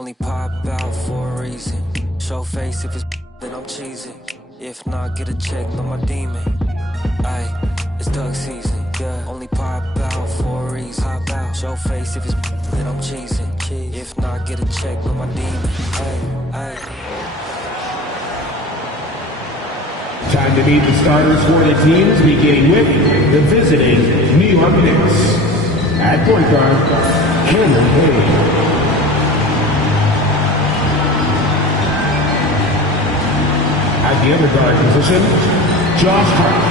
Only pop out for a reason. Show face if it's then I'm cheesing. If not, get a check by my demon. Aye, it's duck season. Yeah, only pop out for a reason. Pop out. Show face if it's then I'm cheesing. If not, get a check by my demon. Aye. Time to meet the starters for the teams, beginning with the visiting New York Knicks. At point guard, Cameron Payne. At the other guard position, Josh Hart.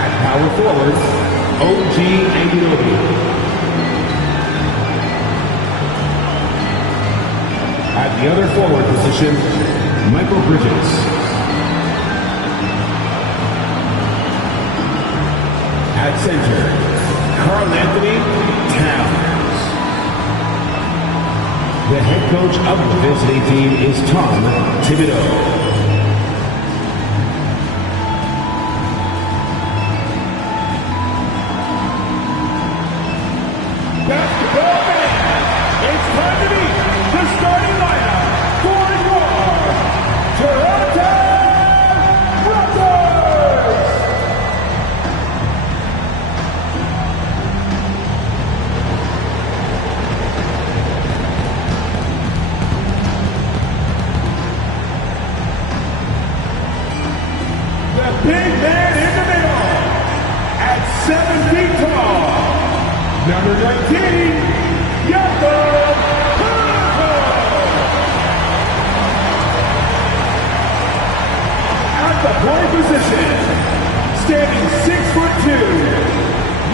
At power forward, OG Anunoby. At the other forward position, Michael Bridges. At center, Karl Anthony Towns. The head coach of the visiting team is Tom Thibodeau. Basketball man, it's time to meet the starting lineup for your Toronto Raptors. The big man in the middle, at 7 feet tall, number 19, Jakob Poeltl. At the point position, standing 6'2",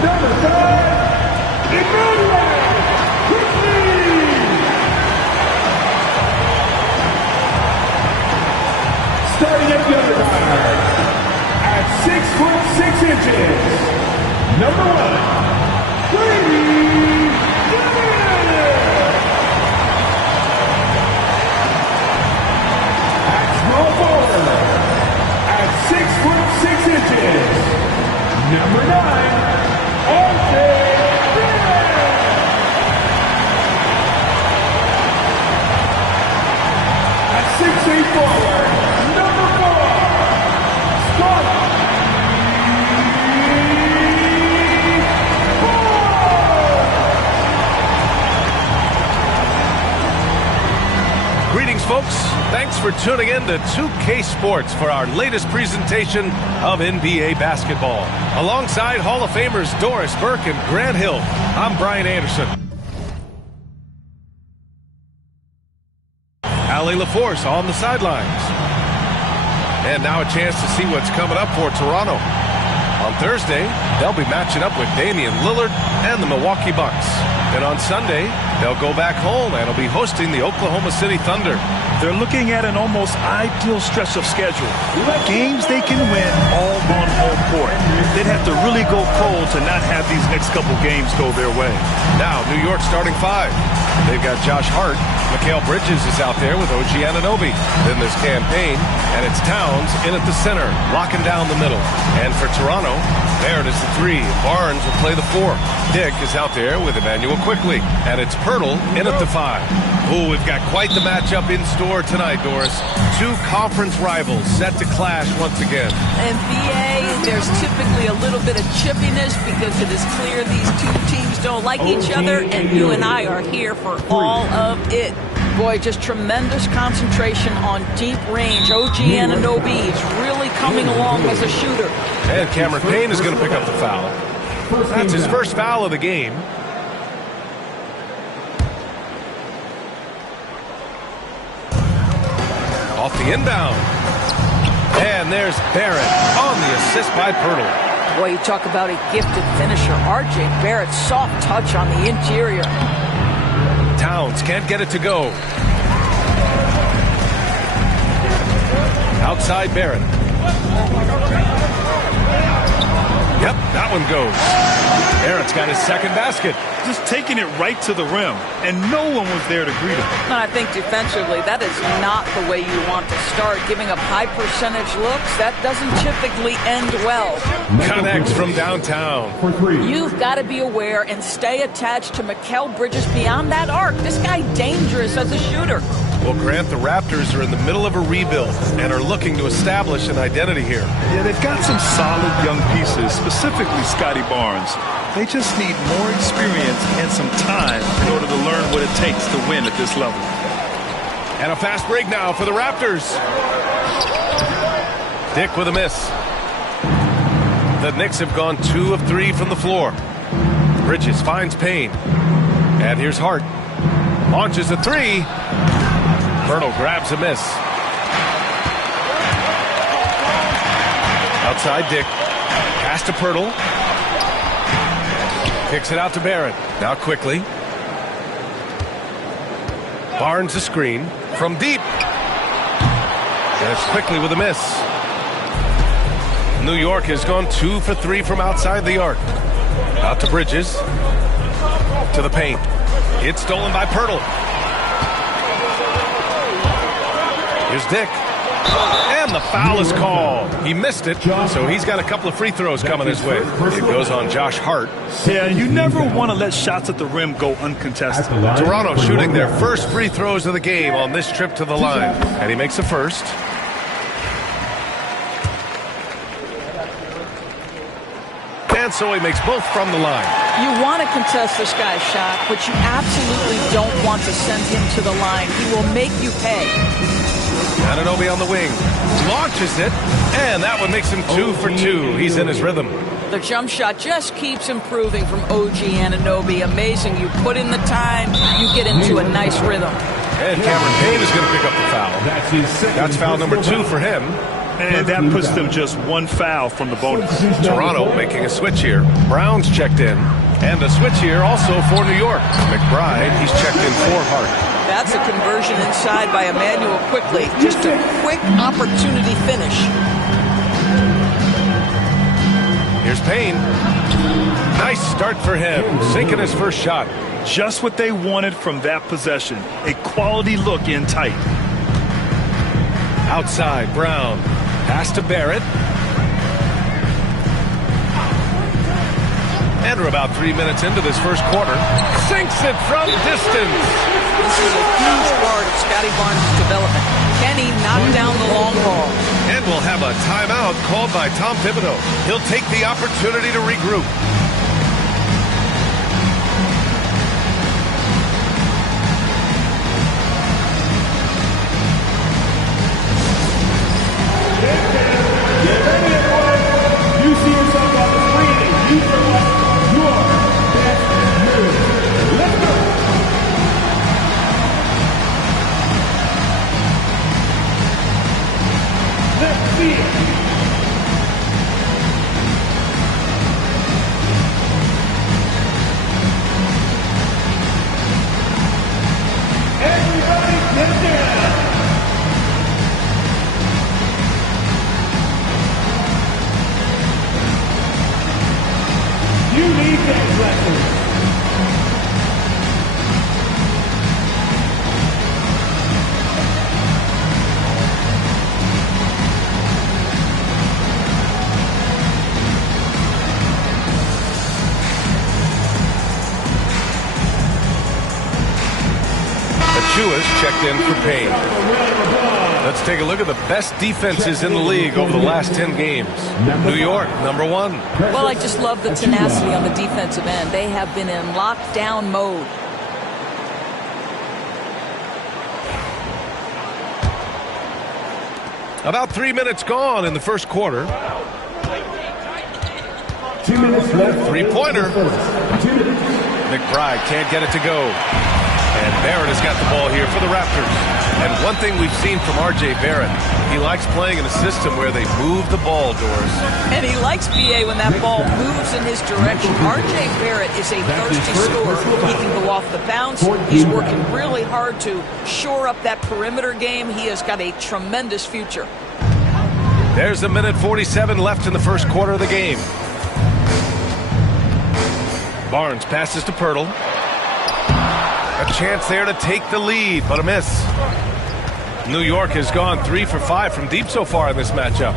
number 5, Emmanuel Quickly. Starting at the other guard, at 6'6", number 1, Brady Gilbert. At small forward, at 6'6", number 9, RJ Barrett. At 6'8" forward, number 4, Scott. Greetings, folks. Thanks for tuning in to 2K Sports for our latest presentation of NBA basketball. Alongside Hall of Famers Doris Burke and Grant Hill, I'm Brian Anderson. Ali LaForce on the sidelines. And now a chance to see what's coming up for Toronto. On Thursday, they'll be matching up with Damian Lillard and the Milwaukee Bucks. And on Sunday, they'll go back home and will be hosting the Oklahoma City Thunder. They're looking at an almost ideal stretch of schedule. Games they can win all on home court. They'd have to really go cold to not have these next couple games go their way. Now, New York starting 5. They've got Josh Hart. Mikal Bridges is out there with OG Anunoby. Then there's Cam Payne, and it's Towns in at the center, locking down the middle. And for Toronto, Barrett is the 3. Barnes will play the 4. Dick is out there with Emmanuel Quickly. And it's Poeltl in at the 5. Oh, we've got quite the matchup in store tonight, Doris. 2 conference rivals set to clash once again. NBA, there's typically a little bit of chippiness because it is clear these two teams don't like each other, and you and I are here for all of it. Boy, just tremendous concentration on deep range. OG Anunoby is really coming along as a shooter. And Cameron Payne is going to pick up the foul. That's his first foul of the game. Off the inbound. And there's Barrett on the assist by Poeltl. Boy, you talk about a gifted finisher. RJ Barrett, soft touch on the interior. Towns can't get it to go. Outside Barrett. Yep, that one goes. Barrett's got his second basket. Just taking it right to the rim, and no one was there to greet him. No, I think defensively, that is not the way you want to start. Giving up high percentage looks, that doesn't typically end well. Connects from downtown. You've got to be aware and stay attached to Mikal Bridges beyond that arc. This guy dangerous as a shooter. Well, Grant, the Raptors are in the middle of a rebuild and are looking to establish an identity here. Yeah, they've got some solid young pieces, specifically Scotty Barnes. They just need more experience and some time in order to learn what it takes to win at this level. And a fast break now for the Raptors. Dick with a miss. The Knicks have gone 2 of 3 from the floor. Bridges finds Payne. And here's Hart. Launches a 3. Myrtle grabs a miss. Outside Dick. Pass to Pirtle. Kicks it out to Barrett. Now quickly. Barnes a screen from deep. And it's quickly with a miss. New York has gone 2 for 3 from outside the arc. Out to Bridges. To the paint. It's stolen by Pirtle. Here's Dick. And the foul is called. He missed it, so he's got a couple of free throws coming his way. It goes on Josh Hart. Yeah, you never want to let shots at the rim go uncontested. Toronto shooting their first free throws of the game on this trip to the line. And he makes a first. And so he makes both from the line. You want to contest this guy's shot, but you absolutely don't want to send him to the line. He will make you pay. Anunoby on the wing. Launches it. And that one makes him 2 for 2. He's in his rhythm. The jump shot just keeps improving from OG Anunoby. Amazing. You put in the time, you get into a nice rhythm. And Cameron Payne is going to pick up the foul. That's foul number 2 for him. And that puts them just 1 foul from the bonus. Toronto making a switch here. Brown's checked in. And a switch here also for New York. McBride, he's checked in for Hart. That's a conversion inside by Emmanuel quickly. Just a quick opportunity finish. Here's Payne. Nice start for him. Sinking his first shot. Just what they wanted from that possession. A quality look in tight. Outside, Brown. Pass to Barrett. And we're about 3 minutes into this first quarter. Sinks it from distance. This is a huge part of Scotty Barnes' development. Can he knock down the long ball? And we'll have a timeout called by Tom Thibodeau. He'll take the opportunity to regroup. You see yourself on the screen and you select your best move. Let's go. Let's see it. Everybody get down. You need that lesson. Achua's checked in for Payne. Let's take a look at the best defenses in the league over the last 10 games. New York, number 1. Well, I just love the tenacity on the defensive end. They have been in lockdown mode. About 3 minutes gone in the first quarter. 2 minutes left. Three-pointer. 2 minutes. McBride can't get it to go. And Barrett has got the ball here for the Raptors. And one thing we've seen from R.J. Barrett, he likes playing in a system where they move the ball, Doris. And he likes BA when that ball moves in his direction. R.J. Barrett is a thirsty scorer. He can go off the bounce. He's working really hard to shore up that perimeter game. He has got a tremendous future. There's a minute 47 left in the first quarter of the game. Barnes passes to Pirtle. A chance there to take the lead, but a miss. New York has gone 3 for 5 from deep so far in this matchup.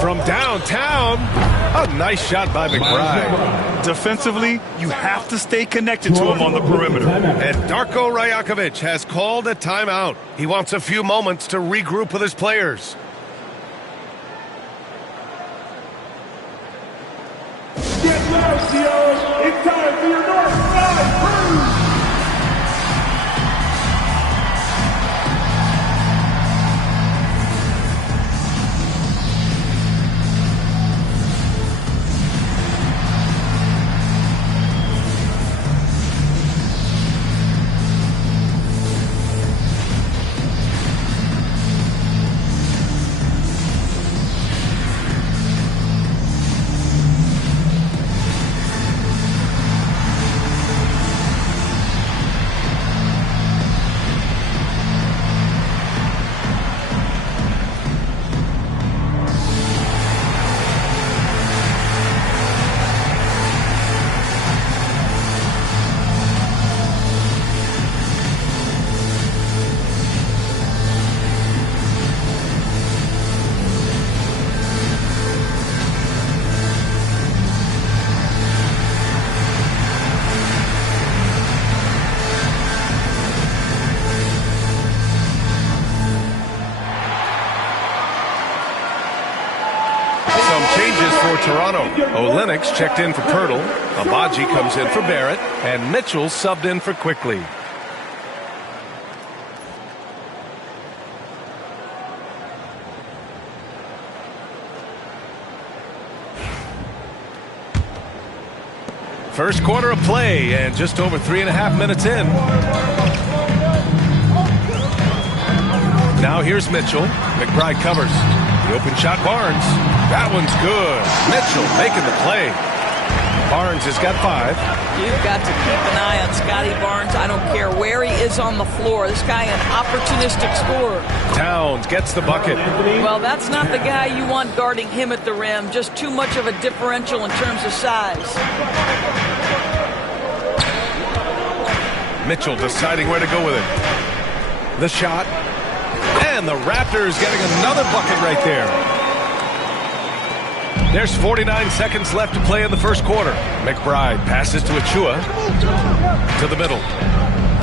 From downtown, a nice shot by McBride. Defensively, you have to stay connected to him on the perimeter. And Darko Rajakovic has called a timeout. He wants a few moments to regroup with his players. Get loud, Seattle. It's time for your North Side Cruise. Toronto. Olynyk checked in for Pirtle. Abaji comes in for Barrett. And Mitchell subbed in for Quickly. First quarter of play and just over 3.5 minutes in. Now here's Mitchell. McBride covers. The open shot, Barnes. That one's good. Mitchell making the play. Barnes has got 5. You've got to keep an eye on Scotty Barnes. I don't care where he is on the floor. This guy an opportunistic scorer. Towns gets the bucket. Well, that's not the guy you want guarding him at the rim. Just too much of a differential in terms of size. Mitchell deciding where to go with it. The shot. And the Raptors getting another bucket right there. There's 49 seconds left to play in the first quarter. McBride passes to Achua. To the middle.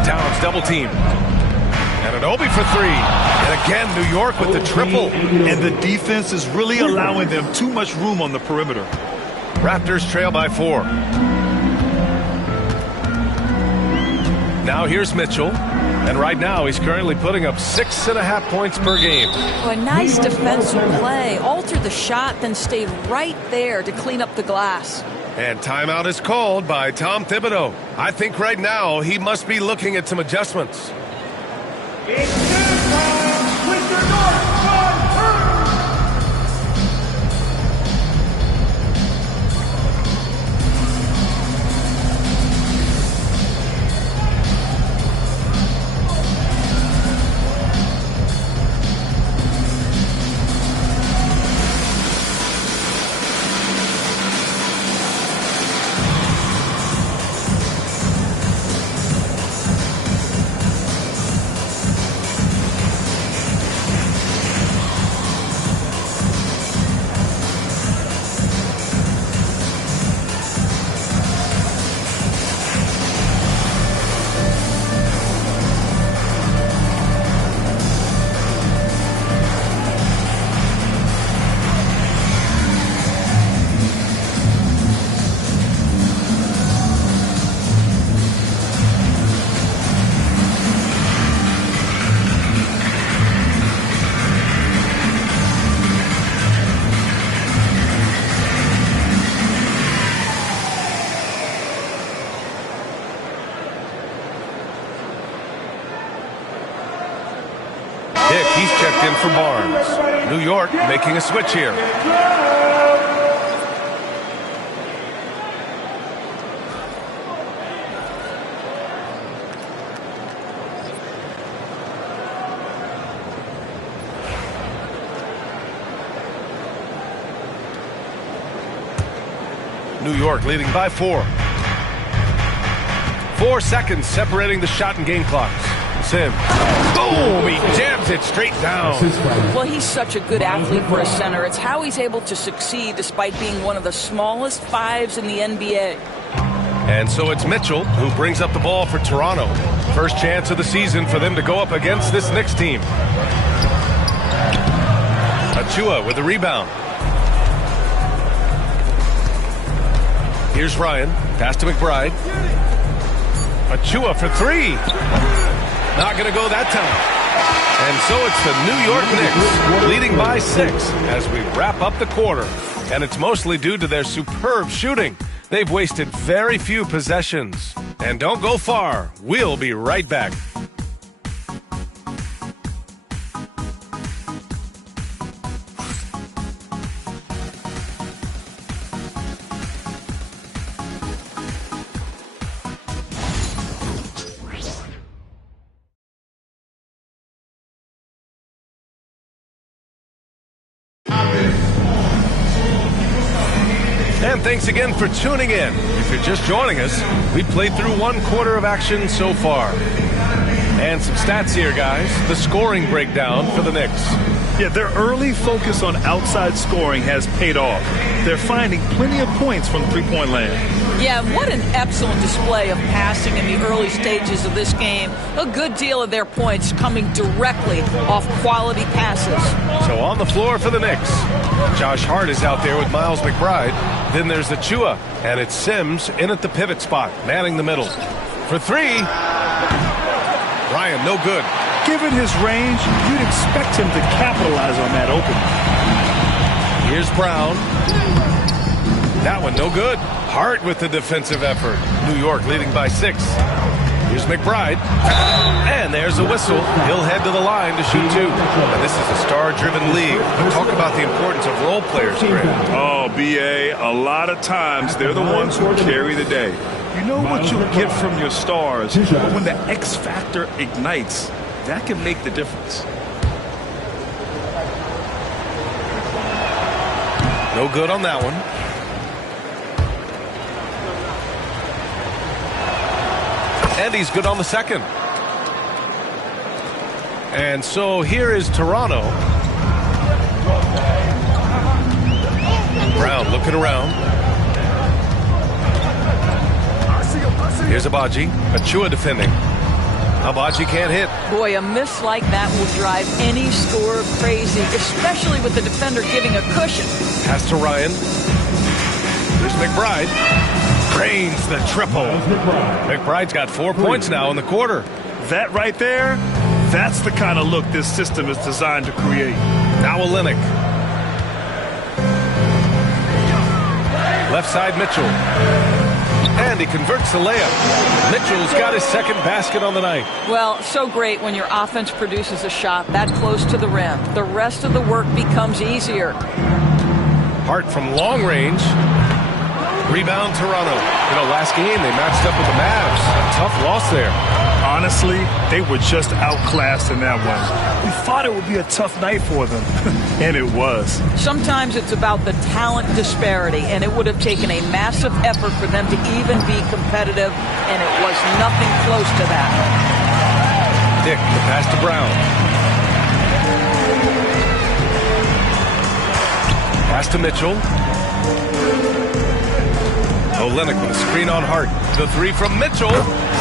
Towns double team. And an Obi for 3. And again, New York with the triple. And the defense is really allowing them too much room on the perimeter. Raptors trail by 4. Now here's Mitchell. And right now, he's currently putting up 6.5 points per game. Oh, a nice defensive play. Altered the shot, then stayed right there to clean up the glass. And timeout is called by Tom Thibodeau. I think right now, he must be looking at some adjustments. It's time with your North Side Cruise. He's checked in for Barnes. New York making a switch here. New York leading by 4. 4 seconds separating the shot and game clocks. Sims. Boom! He jams it straight down. Well, he's such a good athlete for a center. It's how he's able to succeed despite being one of the smallest 5s in the NBA. And so it's Mitchell who brings up the ball for Toronto. First chance of the season for them to go up against this Knicks team. Achua with the rebound. Here's Ryan. Pass to McBride. Achua for 3. Not going to go that time. And so it's the New York Knicks leading by 6 as we wrap up the quarter. And it's mostly due to their superb shooting. They've wasted very few possessions. And don't go far. We'll be right back. And thanks again for tuning in. If you're just joining us, we played through 1 quarter of action so far. And some stats here, guys. The scoring breakdown for the Knicks. Yeah, their early focus on outside scoring has paid off. They're finding plenty of points from three-point land. Yeah, what an excellent display of passing in the early stages of this game. A good deal of their points coming directly off quality passes. So on the floor for the Knicks, Josh Hart is out there with Miles McBride. Then there's Achua, and it's Sims in at the pivot spot, manning the middle. For 3, Ryan, no good. Given his range, you'd expect him to capitalize on that opening. Here's Brown. That one no good. Hart with the defensive effort. New York leading by 6. Here's McBride. And there's a whistle. He'll head to the line to shoot 2. And this is a star-driven league. But talk about the importance of role players, Greg. Oh, B.A., a lot of times they're the ones who carry the day. You know what you'll get from your stars, but when the X factor ignites, that can make the difference. No good on that one. And he's good on the second. And so here is Toronto. Brown looking around. Here's Abaji. Achua defending. Abaji can't hit. Boy, a miss like that will drive any scorer crazy, especially with the defender giving a cushion. Pass to Ryan. There's McBride. Drains the triple. McBride's got 4 points now in the quarter. That right there, that's the kind of look this system is designed to create. Now Olynyk. Left side Mitchell. And he converts the layup. Mitchell's got his second basket on the night. Well, so great when your offense produces a shot that close to the rim. The rest of the work becomes easier. Hart from long range. Rebound Toronto. You know, last game they matched up with the Mavs. A tough loss there. Honestly, they were just outclassed in that one. We thought it would be a tough night for them, and it was. Sometimes it's about the talent disparity, and it would have taken a massive effort for them to even be competitive, and it was nothing close to that. Dick, the pass to Brown. Pass to Mitchell. Olynyk with a screen on Hart. The 3 from Mitchell.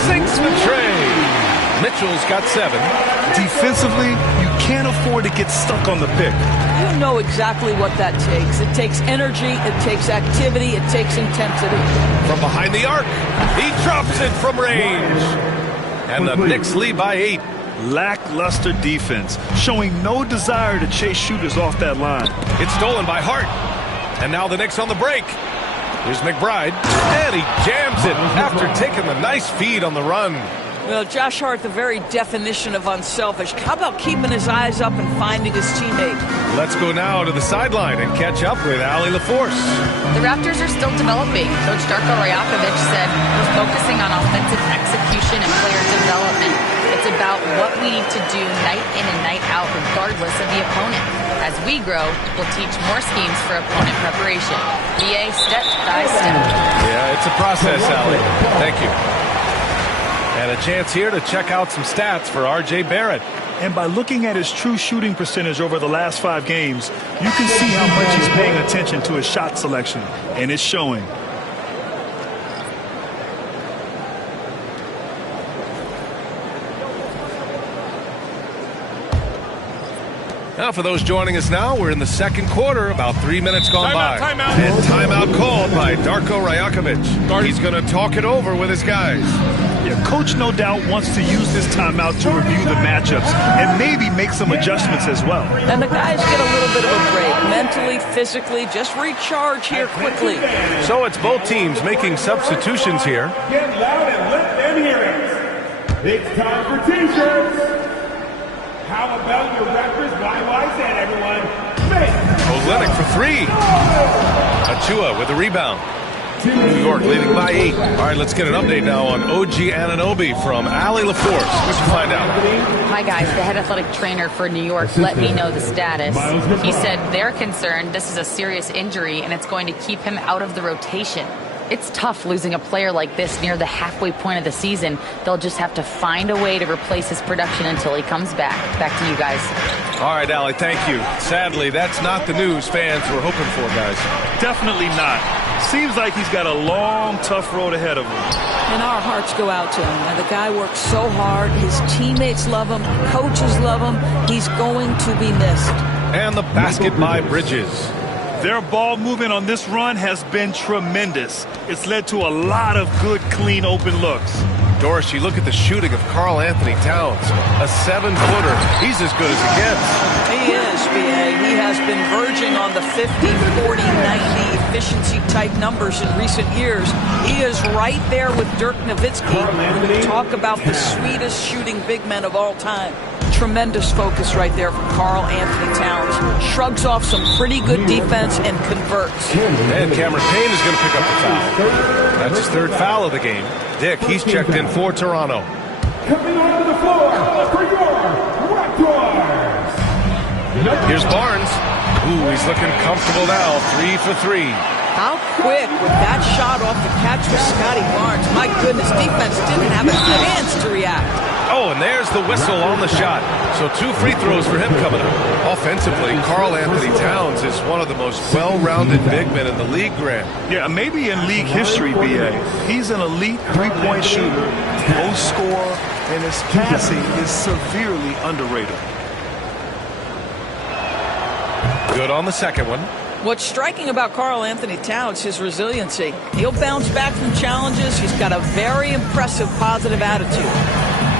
Sinks the tray. Mitchell's got 7. Defensively, you can't afford to get stuck on the pick. You know exactly what that takes. It takes energy, it takes activity, it takes intensity. From behind the arc, he drops it from range. And the Knicks lead by 8. Lackluster defense, showing no desire to chase shooters off that line. It's stolen by Hart. And now the Knicks on the break. Here's McBride, and he jams it after taking the nice feed on the run. Well, Josh Hart, the very definition of unselfish. How about keeping his eyes up and finding his teammate? Let's go now to the sideline and catch up with Allie LaForce. The Raptors are still developing. Coach Darko Rajakovic said, we're focusing on offensive execution and player development. The It's about what we need to do night in and night out, regardless of the opponent. As we grow, we'll teach more schemes for opponent preparation. BA, step by step. Yeah, it's a process, Allie. Thank you. And a chance here to check out some stats for R.J. Barrett. And by looking at his true shooting percentage over the last 5 games, you can see how much he's paying attention to his shot selection, and it's showing. Now, for those joining us now, we're in the second quarter, about 3 minutes gone by. Timeout. And timeout called by Darko Rajakovic. He's going to talk it over with his guys. Yeah, Coach no doubt wants to use this timeout to review the matchups and maybe make some adjustments as well. And the guys get a little bit of a break, mentally, physically, just recharge here quickly. So it's both teams making substitutions here. Get loud and let them hear it. It's time for T-shirts. How about your Raptors? Why said everyone? Olenek for 3. Achua with the rebound. New York leading by 8. All right, let's get an update now on OG Anunoby from Allie LaForce. What'd you find out? Hi, guys. The head athletic trainer for New York let me know the status. He said they're concerned this is a serious injury and it's going to keep him out of the rotation. It's tough losing a player like this near the halfway point of the season. They'll just have to find a way to replace his production until he comes back. Back to you guys. All right, Allie, thank you. Sadly, that's not the news fans were hoping for, guys. Definitely not. Seems like he's got a long, tough road ahead of him. And our hearts go out to him. And the guy works so hard. His teammates love him. Coaches love him. He's going to be missed. And the basket by Bridges. Their ball movement on this run has been tremendous. It's led to a lot of good, clean, open looks. Doris, you look at the shooting of Karl Anthony Towns. A 7-footer. He's as good as it gets. He is, B.A. He has been verging on the 50, 40, 90 efficiency type numbers in recent years. He is right there with Dirk Nowitzki when you talk about the sweetest shooting big men of all time. Tremendous focus right there from Karl Anthony Towns. Shrugs off some pretty good defense and converts. And Cameron Payne is going to pick up the foul. That's his 3rd foul of the game. Dick, he's checked in for Toronto. Coming onto the floor for your Raptors. Here's Barnes. Ooh, he's looking comfortable now. 3 for 3. How quick with that shot off the catch with Scotty Barnes. My goodness, defense didn't have a chance to react. Oh, and there's the whistle on the shot. So 2 free throws for him coming up. Offensively, Karl Anthony Towns is one of the most well-rounded big men in the league, Grant. Yeah, maybe in league history, B.A. He's an elite 3-point shooter, low scorer, and his passing is severely underrated. Good on the second one. What's striking about Karl Anthony Towns, his resiliency. He'll bounce back from challenges. He's got a very impressive positive attitude.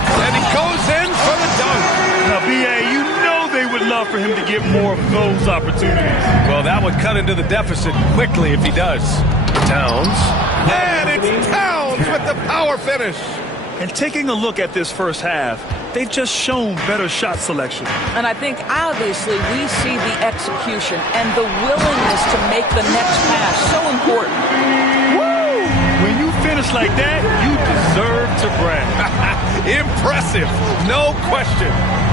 And he goes in for the dunk. Now, B.A., you know they would love for him to get more of those opportunities. Well, that would cut into the deficit quickly if he does. Towns. And it's Towns with the power finish. And taking a look at this first half, they've just shown better shot selection. And I think, obviously, we see the execution and the willingness to make the next pass so important. Woo! When you finish like that, you deserve to brag. Impressive, no question.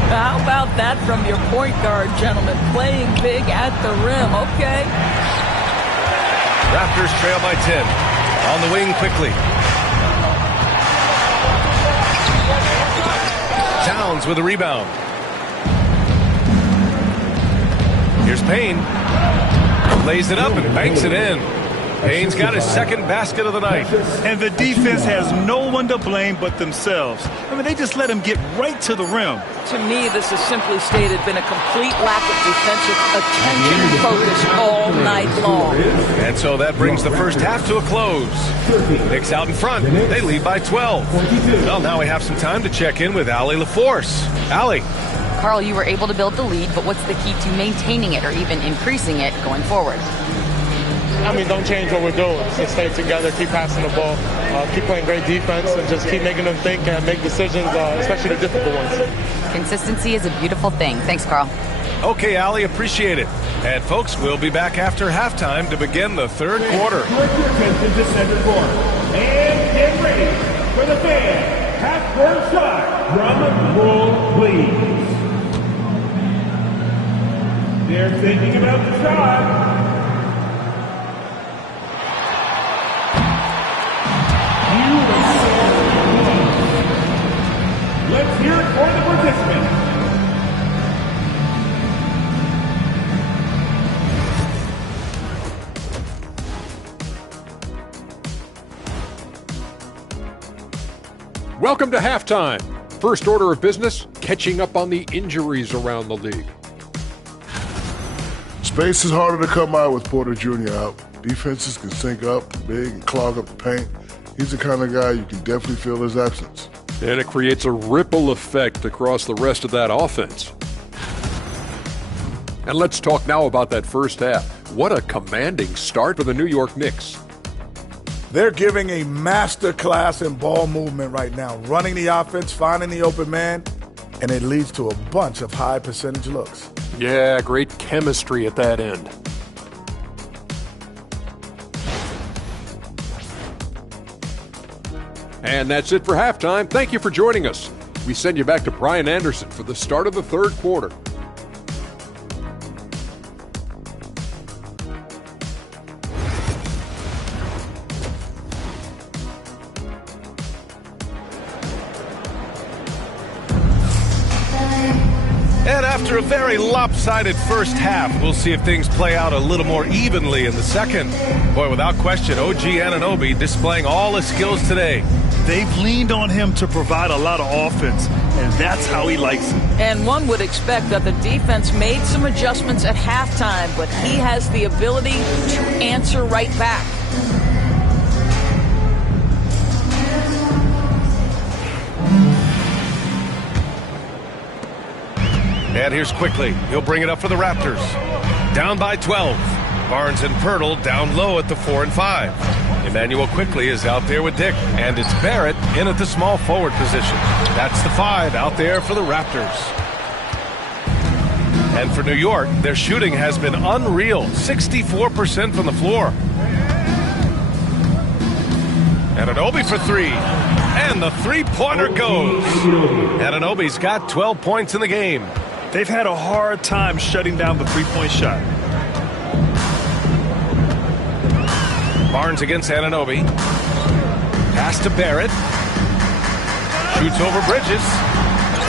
How about that from your point guard, gentlemen? Playing big at the rim, okay. Raptors trail by 10. On the wing quickly. Towns with a rebound. Here's Payne. Lays it up and banks it in. Payne's got his 2nd basket of the night. And the defense has no one to blame but themselves. I mean, they just let him get right to the rim. To me, this has simply stated been a complete lack of defensive attention and focus all night long. And so that brings the first half to a close. Knicks out in front. They lead by 12. Well, now we have some time to check in with Allie LaForce. Allie. Karl, you were able to build the lead, but what's the key to maintaining it or even increasing it going forward? I mean, don't change what we're doing. Just stay together, keep passing the ball, keep playing great defense, and just keep making them think and make decisions, especially the difficult ones. Consistency is a beautiful thing. Thanks, Karl. Okay, Allie, appreciate it. And folks, we'll be back after halftime to begin the 3rd quarter. Direct your attention to center court. And get ready for the fan half-court shot. Drum roll, please. They're thinking about the shot. Let's hear it for the participants. Welcome to halftime. First order of business, catching up on the injuries around the league. Space is harder to come out with Porter Jr. out. Defenses can sink up big and clog up the paint. He's the kind of guy you can definitely feel his absence. And it creates a ripple effect across the rest of that offense. And let's talk now about that first half. What a commanding start for the New York Knicks. They're giving a master class in ball movement right now, running the offense, finding the open man, and it leads to a bunch of high percentage looks. Yeah, great chemistry at that end. And that's it for halftime. Thank you for joining us. We send you back to Brian Anderson for the start of the third quarter. And after a very lopsided first half, we'll see if things play out a little more evenly in the second. Boy, without question, OG Anunoby displaying all his skills today. They've leaned on him to provide a lot of offense, and that's how he likes it. And one would expect that the defense made some adjustments at halftime, but he has the ability to answer right back. And here's Quickly. He'll bring it up for the Raptors. Down by 12. Barnes and Pirtle down low at the 4 and 5. Emmanuel Quickly is out there with Dick. And it's Barrett in at the small forward position. That's the 5 out there for the Raptors. And for New York, their shooting has been unreal. 64% from the floor. Anunoby for 3. And the three-pointer goes. Anunoby's got 12 points in the game. They've had a hard time shutting down the three-point shot. Barnes against Anunoby. Pass to Barrett. Shoots over Bridges.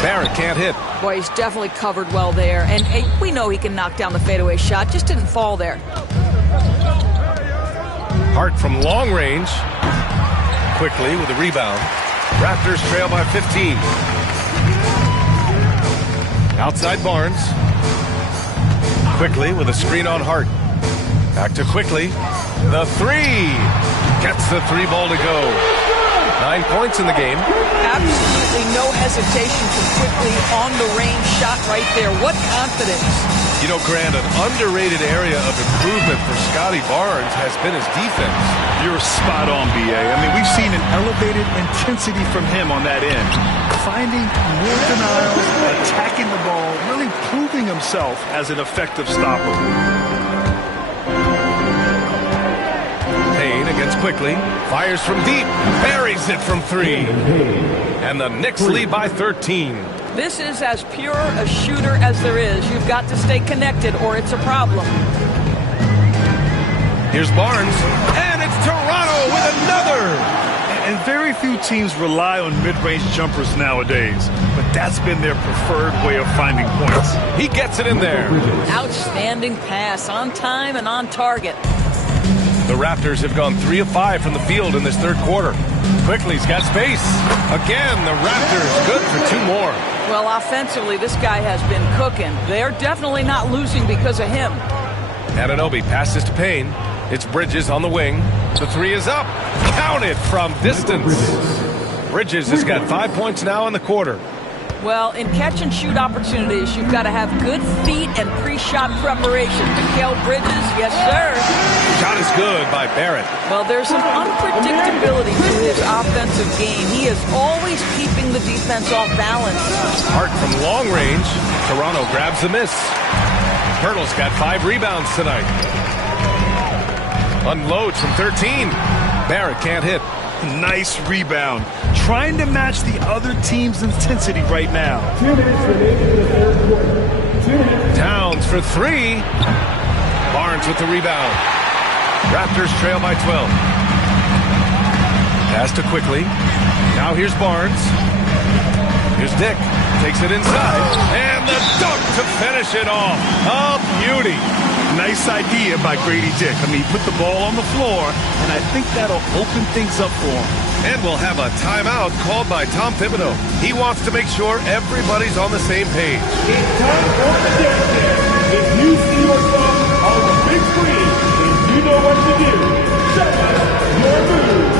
Barrett can't hit. Boy, he's definitely covered well there. And hey, we know he can knock down the fadeaway shot. Just didn't fall there. Hart from long range. Quickly with a rebound. Raptors trail by 15. Outside Barnes. Quickly with a screen on Hart. Back to Quickly. The 3. Gets the 3 ball to go. 9 points in the game. Absolutely no hesitation from Quickly on the range shot right there. What confidence. You know, Grant, an underrated area of improvement for Scotty Barnes has been his defense. You're spot on, B.A. I mean, we've seen an elevated intensity from him on that end. Finding more denials, attacking the ball, really proving himself as an effective stopper. Payne against Quickly. Fires from deep. Buries it from 3. And the Knicks lead by 13. This is as pure a shooter as there is. You've got to stay connected or it's a problem. Here's Barnes. And it's Toronto with another. And very few teams rely on mid-range jumpers nowadays, but that's been their preferred way of finding points. He gets it in there. Outstanding pass, on time and on target. The Raptors have gone 3 of 5 from the field in this third quarter. Quickly's got space. Again, the Raptors good for 2 more. Well, offensively, this guy has been cooking. They're definitely not losing because of him. Anunoby passes to Payne. It's Bridges on the wing. The 3 is up. Counted from distance. Bridges has got 5 points now in the quarter. Well, in catch-and-shoot opportunities, you've got to have good feet and pre-shot preparation. Mikal Bridges, yes, sir. Shot is good by Barrett. Well, there's some unpredictability to his offensive game. He is always keeping the defense off balance. Hart from long range. Toronto grabs the miss. Pirtle's got 5 rebounds tonight. Unloads from 13. Barrett can't hit. Nice rebound. Trying to match the other team's intensity right now. 2 minutes remaining in the third quarter. 2 minutes. Towns for three. Barnes with the rebound. Raptors trail by 12. Pass to Quickly. Now here's Barnes. Here's Dick. Takes it inside. And the dunk to finish it off. A beauty. Nice idea by Grady Dick. I mean, he put the ball on the floor, and I think that'll open things up for him. And we'll have a timeout called by Tom Thibodeau. He wants to make sure everybody's on the same page. It's time for the dance. If you see yourself on the big screen and you know what to do, show us your move.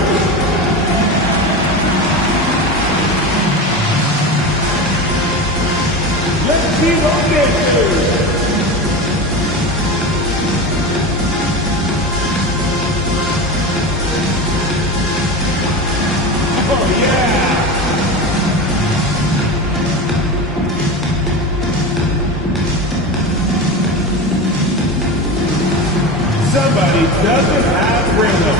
Let's see those dancers. Oh, yeah! Somebody doesn't have rhythm.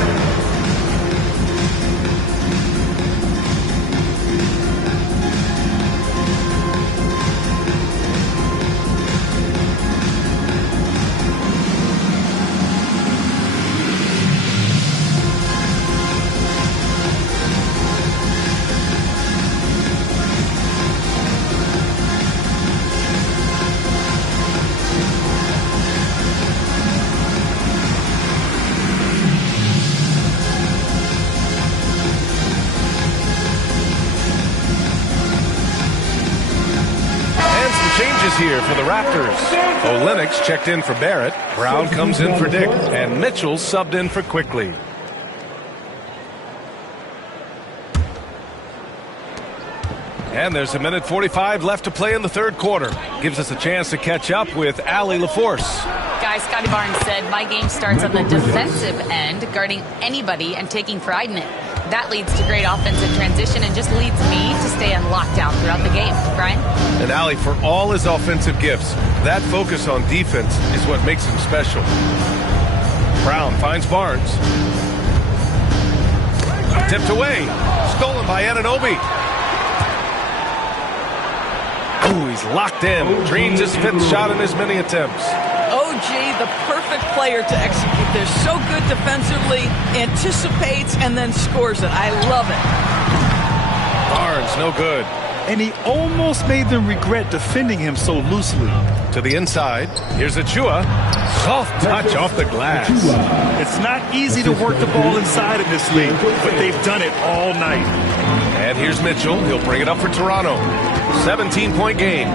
Changes here for the Raptors. Olenix checked in for Barrett. Brown comes in for Dick. And Mitchell subbed in for Quickly. And there's 1:45 left to play in the third quarter. Gives us a chance to catch up with Allie LaForce. Guys, Scotty Barnes said, my game starts on the defensive end, guarding anybody and taking pride in it. That leads to great offensive transition and just leads me to stay on lockdown throughout the game. Brian? And Allie, for all his offensive gifts, that focus on defense is what makes him special. Brown finds Barnes. Tipped away. Stolen by Anunoby. Ooh, he's locked in. Dreams his fifth shot in as many attempts. OG, the perfect player to execute. They're so good defensively, anticipates, and then scores it. I love it. Barnes, no good. And he almost made them regret defending him so loosely. To the inside. Here's Achua. Soft touch off the glass. It's not easy to work the ball inside in this league, but they've done it all night. And here's Mitchell. He'll bring it up for Toronto. 17-point game.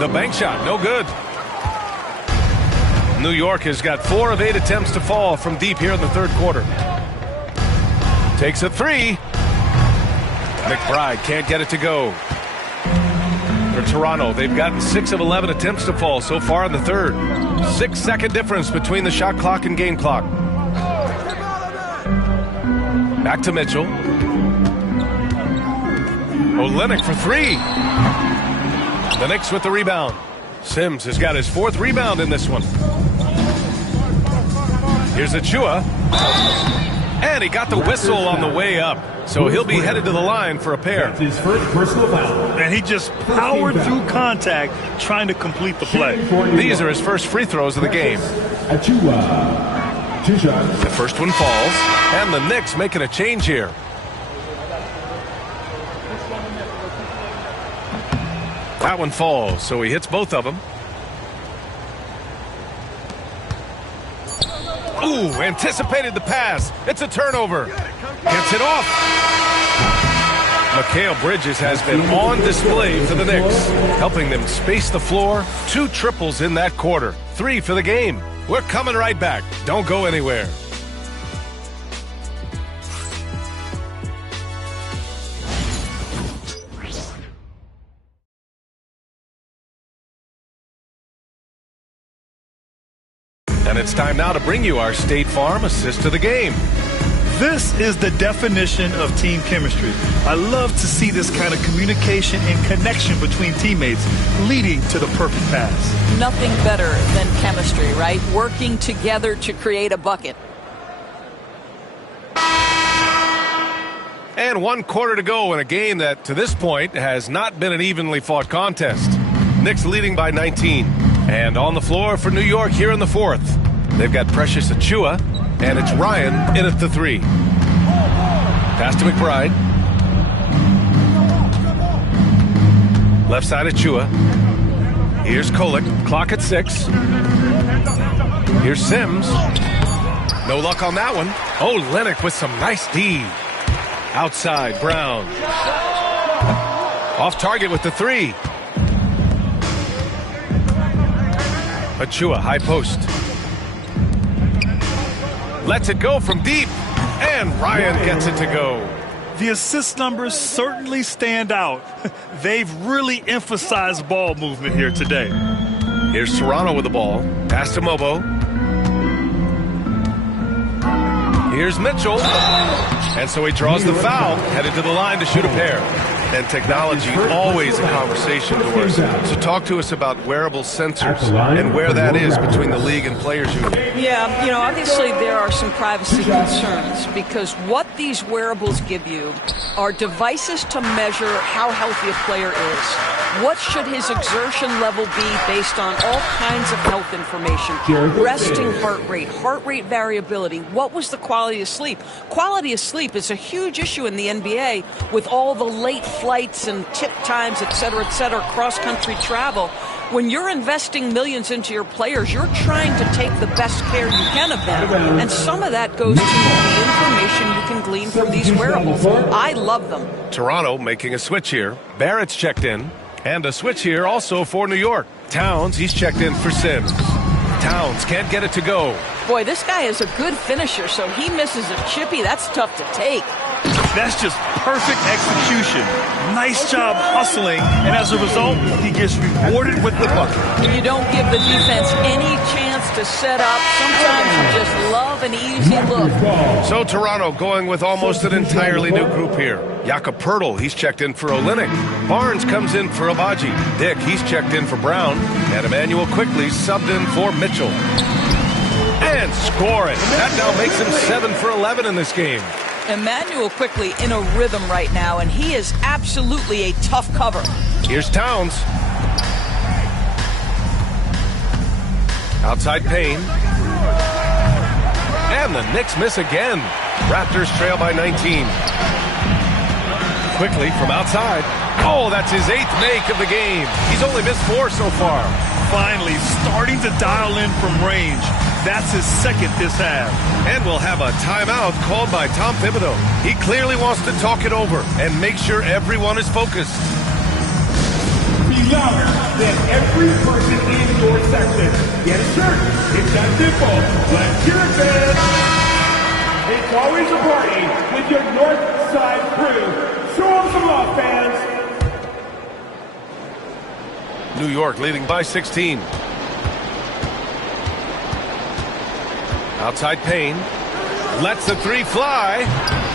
The bank shot, no good. New York has got 4 of 8 attempts to fall from deep here in the third quarter. Takes a three. McBride can't get it to go. For Toronto, they've gotten 6 of 11 attempts to fall so far in the third. 6-second difference between the shot clock and game clock. Back to Mitchell. Olynyk for three. The Knicks with the rebound. Sims has got his 4th rebound in this one. Here's Achua. And he got the whistle on the way up. So he'll be headed to the line for a pair. That's his first personal foul. And he just powered through contact trying to complete the play. These are his first free throws of the game. Achua. 2 shots. The first one falls. And the Knicks making a change here. That one falls, so he hits both of them. Ooh, anticipated the pass. It's a turnover. Gets it off. Mikal Bridges has been on display for the Knicks, helping them space the floor. 2 triples in that quarter. 3 for the game. We're coming right back. Don't go anywhere. And it's time now to bring you our State Farm assist to the game. This is the definition of team chemistry. I love to see this kind of communication and connection between teammates leading to the perfect pass. Nothing better than chemistry, right? Working together to create a bucket. And 1 quarter to go in a game that, to this point, has not been an evenly fought contest. Knicks leading by 19. And on the floor for New York here in the fourth. They've got Precious Achiuwa, and it's Ryan in at the 3. Pass to McBride. Left side Achiuwa. Here's Kolek. Clock at 6. Here's Sims. No luck on that one. Oh, Lennox with some nice D. Outside, Brown. Off target with the 3. Achiuwa, high post. Lets it go from deep. And Ryan gets it to go. The assist numbers certainly stand out. They've really emphasized ball movement here today. Here's Toronto with the ball. Pass to Mobo. Here's Mitchell. And so he draws the foul, headed to the line to shoot a pair. And technology, always a conversation to us. So talk to us about wearable sensors and where that is between the league and players' union. Yeah, obviously there are some privacy concerns because what these wearables give you are devices to measure how healthy a player is. What should his exertion level be based on all kinds of health information? Resting heart rate variability. What was the quality of sleep? Quality of sleep is a huge issue in the NBA with all the late flights and tip times, et cetera, cross-country travel. When you're investing millions into your players, you're trying to take the best care you can of them. And some of that goes to the information you can glean from these wearables. I love them. Toronto making a switch here. Barrett's checked in. And a switch here also for New York. Towns, he's checked in for Sims. Towns can't get it to go. Boy, this guy is a good finisher, so he misses a chippy. That's tough to take. That's just perfect execution. Nice job hustling, and as a result, he gets rewarded with the bucket. You don't give the defense any chance to set up. Sometimes you just love an easy look. So Toronto going with almost an entirely new group here. Jakob Poeltl, he's checked in for Olynyk. Barnes comes in for Abaji. Dick, he's checked in for Brown. And Emmanuel quickly subbed in for Mitchell. And score it. That now makes him 7 for 11 in this game. Emmanuel quickly in a rhythm right now, and he is absolutely a tough cover. Here's Towns. Outside Payne. And the Knicks miss again. Raptors trail by 19. Quickly from outside. Oh, that's his 8th make of the game. He's only missed 4 so far. Finally starting to dial in from range. That's his 2nd this half. And we'll have a timeout called by Tom Thibodeau. He clearly wants to talk it over and make sure everyone is focused. Be louder than every person in your section. Get a shirt. It's that simple. Let's hear it, fans. It's always a party with your North Side crew. Show them some love, fans. New York leading by 16. Outside Payne. Lets the 3 fly.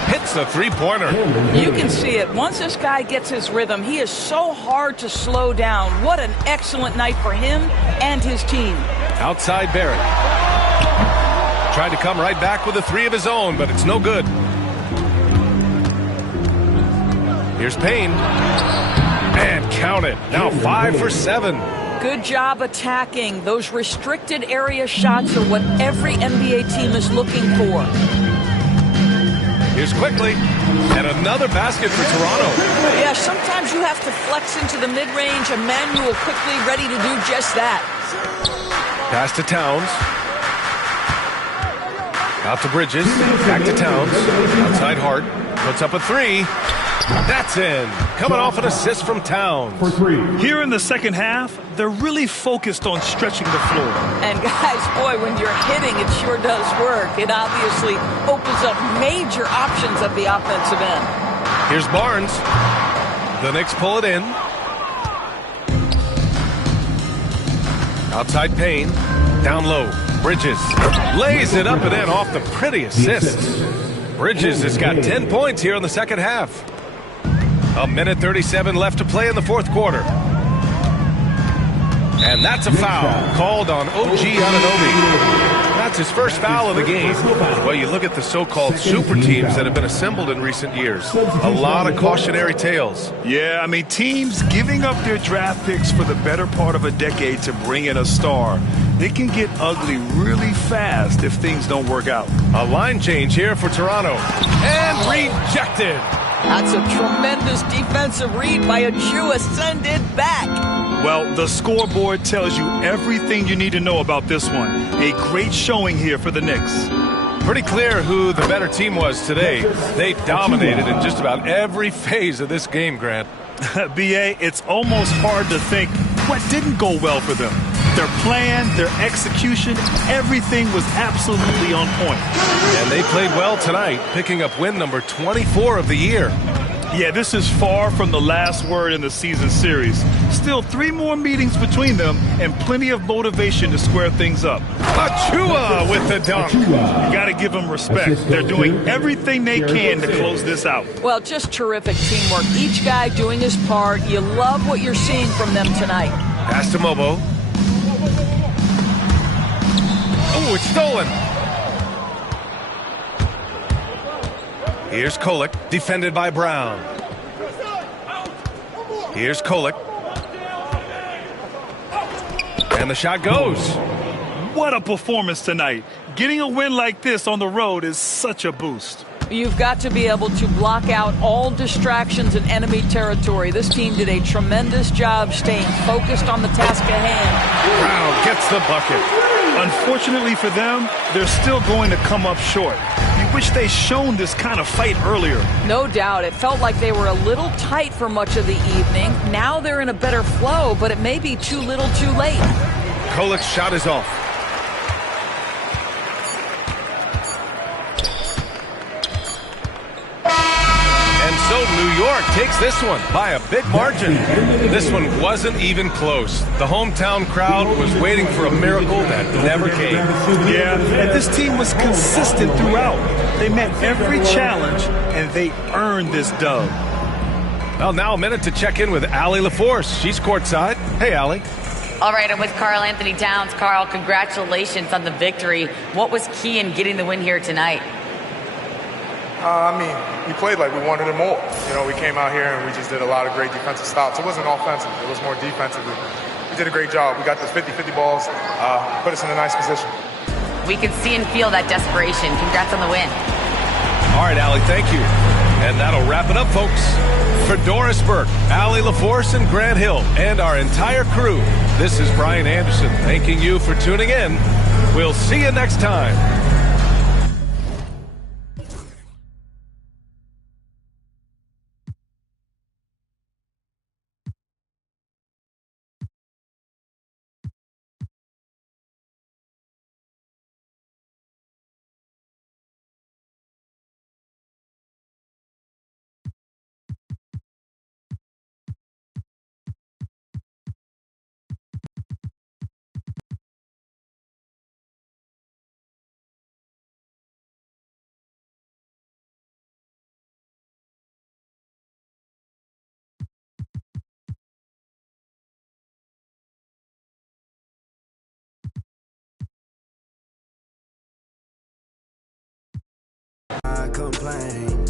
Hits the 3-pointer. You can see it. Once this guy gets his rhythm, he is so hard to slow down. What an excellent night for him and his team. Outside Barrett. Tried to come right back with a 3 of his own, but it's no good. Here's Payne. And count it. Now 5 for 7. Good job attacking. Those restricted area shots are what every NBA team is looking for. Here's quickly. And another basket for Toronto. Yeah, sometimes you have to flex into the mid-range. Emmanuel quickly ready to do just that. Pass to Towns. Out to Bridges. Back to Towns. Outside Hart. Puts up a 3. That's in. Coming off an assist from Towns. Here in the second half, they're really focused on stretching the floor. And guys, boy, when you're hitting, it sure does work. It obviously opens up major options at the offensive end. Here's Barnes. The Knicks pull it in. Outside Payne. Down low. Bridges. Lays it up and in off the pretty assist. Bridges has got 10 points here in the second half. A minute 37 left to play in the fourth quarter. And that's a foul called on OG Anunoby. That's his first foul of the game. Well, you look at the so-called super teams that have been assembled in recent years. A lot of cautionary tales. Yeah, I mean, teams giving up their draft picks for the better part of a decade to bring in a star. It can get ugly really fast if things don't work out. A line change here for Toronto. And rejected. That's a tremendous defensive read by a Jew. Send it back. Well, the scoreboard tells you everything you need to know about this one. A great showing here for the Knicks. Pretty clear who the better team was today. They dominated in just about every phase of this game, Grant. B.A., it's almost hard to think what didn't go well for them. Their plan, their execution, everything was absolutely on point. And they played well tonight, picking up win number 24 of the year. Yeah, this is far from the last word in the season series. Still 3 more meetings between them and plenty of motivation to square things up. Achua with the dunk. You got to give them respect. They're doing everything they can to close this out. Well, just terrific teamwork. Each guy doing his part. You love what you're seeing from them tonight. Pass to Mobo. Oh, it's stolen. Here's Kolek, defended by Brown. Here's Kolek. And the shot goes. What a performance tonight. Getting a win like this on the road is such a boost. You've got to be able to block out all distractions in enemy territory. This team did a tremendous job staying focused on the task at hand. Brown gets the bucket. Unfortunately for them, they're still going to come up short. You wish they'd shown this kind of fight earlier. No doubt. It felt like they were a little tight for much of the evening. Now they're in a better flow, but it may be too little too late. Kolek's shot is off. So New York takes this one by a big margin. This one wasn't even close. The hometown crowd was waiting for a miracle that never came. Yeah, and this team was consistent throughout. They met every challenge, and they earned this dub. Well, now a minute to check in with Allie LaForce. She's courtside. Hey, Allie. All right, I'm with Karl Anthony Towns. Karl, congratulations on the victory. What was key in getting the win here tonight? We played like we wanted it more. You know, we came out here and we just did a lot of great defensive stops. It wasn't offensive. It was more defensively. We did a great job. We got the 50-50 balls, put us in a nice position. We can see and feel that desperation. Congrats on the win. All right, Allie, thank you. And that'll wrap it up, folks. For Doris Burke, Allie LaForce, and Grant Hill, and our entire crew, this is Brian Anderson thanking you for tuning in. We'll see you next time. I complain.